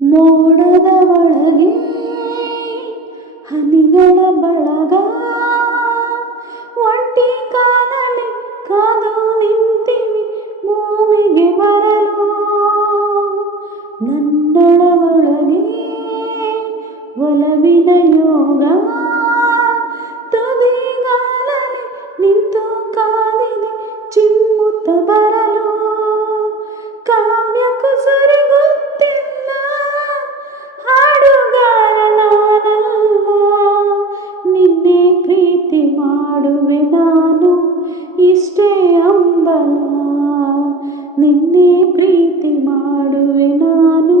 ಮೋಡದ ಒಳಗೆ ಹನಿಗಳ ಬಳಗ. ಒಂಟಿ ಕಾಲಲ್ಲಿ ಕಾದು ನಿಂತಿವಿ ಭೂಮಿಗೆ ಬರಲು. ನನ್ನೊಳಗೊಳಗೆ ಒಲವಿನ ಯೋಗ. ನಿನ್ನೆ ಪ್ರೀತಿ ಮಾಡುವೆ ನಾನು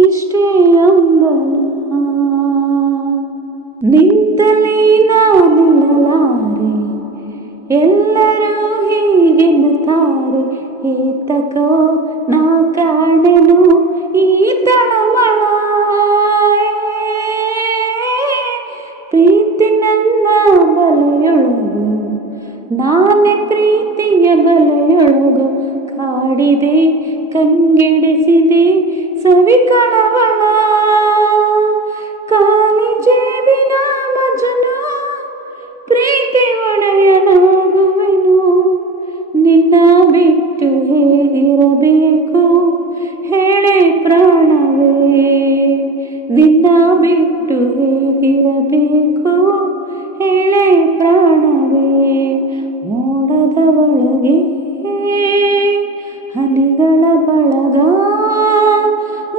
ಇಷ್ಟೇ ಅಂಬಲ ನಿಂತಲೇ ನಾನಿಲ್ಲಲಾರೆ ಎಲ್ಲರೂ ಹೀಗೆನ್ನುತ್ತಾರೆ ಏತಕೋ ನಾ ಕಾಣೆನು ನಾನೇ ಪ್ರೀತಿಯ ಬಲೆಯೊಳಗು ಕಾಡಿದೆ, ಕಂಗೆಡಿಸಿದೆ, ಸವಿ ಕಳವಳ ಖಾಲಿ ಜೇಬಿನ ಮಜನ, ಪ್ರೀತಿ ಒಡೆಯಲಾಗುವೆನು. ನಿನ್ನ ಬಿಟ್ಟು ಹೇಗಿರಬೇಕು? ಹೇಳೆ ಪ್ರಾಣವೇ. ನಿನ್ನ ಬಿಟ್ಟು ಹೇಗಿರಬೇಕು? ಹೇಳೆ ಪ್ರಾಣವೇ. ಮೋಡದ ಒಳಗೆ ಹನಿಗಳ ಬಳಗ.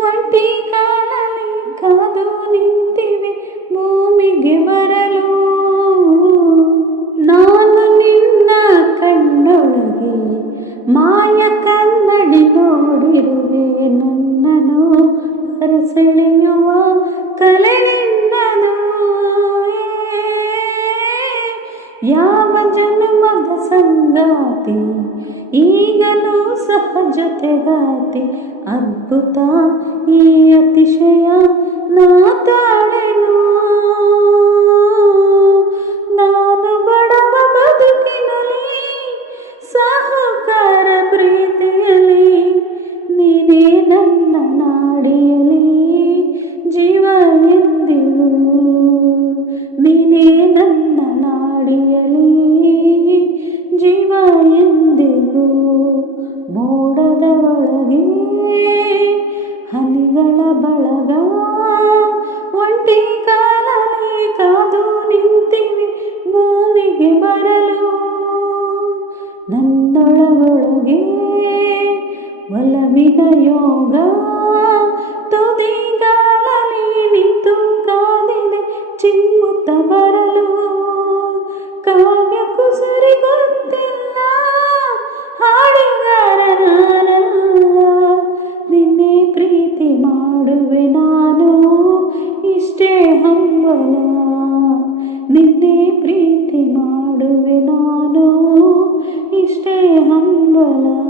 ಒಂಟಿ ಕಾಲಲ್ಲಿ ಕಾದು ನಿಂತಿವೆ ಭೂಮಿಗೆ ಬರಲು. ನಾನು ನಿನ್ನ ಕಣ್ಣೊಳಗೆ ಮಾಯ ಕನ್ನಡಿ ನೋಡಿರುವೆ. ನನ್ನನು ಬರಸೆಳೆಯುವ ಸಂಗಾತಿ, ಈಗಲೂ ಸಹ ಜೊತೆಗಾತಿ, ಅದ್ಭುತ ಈ ಅತಿಶಯ ನಾ ತಾಳೆನು. ನಾನು ಬಡವ ಬದುಕಿನಲ್ಲಿ ಸಹಕಾರ ಪ್ರೀತಿಯಲ್ಲಿ ನೀನೇ ನನ್ನ ನಾಡಿಯಲಿ ಬಳಗ. ಒಂಟಿ ಕಾಲನೇ ಕಾದು ನಿಂತಿವಿ ಭೂಮಿಗೆ ಬರಲು. ನಂದೊಳಗೊಳಗೆ ಒಲವಿದ ಯೋಗ. ತುದಿ ತುದಿಗಾಲಲ್ಲಿ ನಿಂತು ಕಾದಿದೆ ಚಿಮ್ಮುತ್ತ ಬರಲು. ಕಾವ್ಯ ಬಲಾ ನಿನ್ನೆ ಪ್ರೀತಿ ಮಾಡುವೆ ನಾನು ಇಷ್ಟೇ ಹಂಬಲ